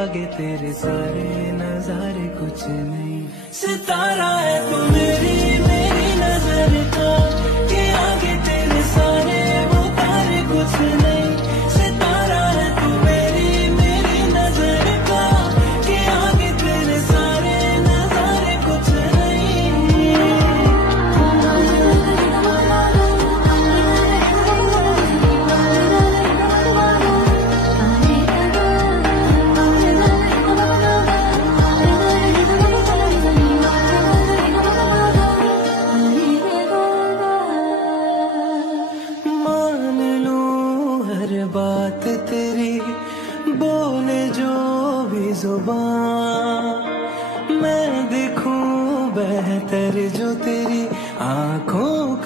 आगे तेरे सारे नजारे कुछ नहीं, सितारा है तू मेरी मेरी नजर का, कि आगे तेरे सारे वो तारे कुछ नहीं, सितारा है तू मेरी मेरी नजर का, कि आगे तेरे सारे नजारे कुछ बात तेरी बोले जो भी जुबान, मैं देखूं बेहतर जो तेरी आंखों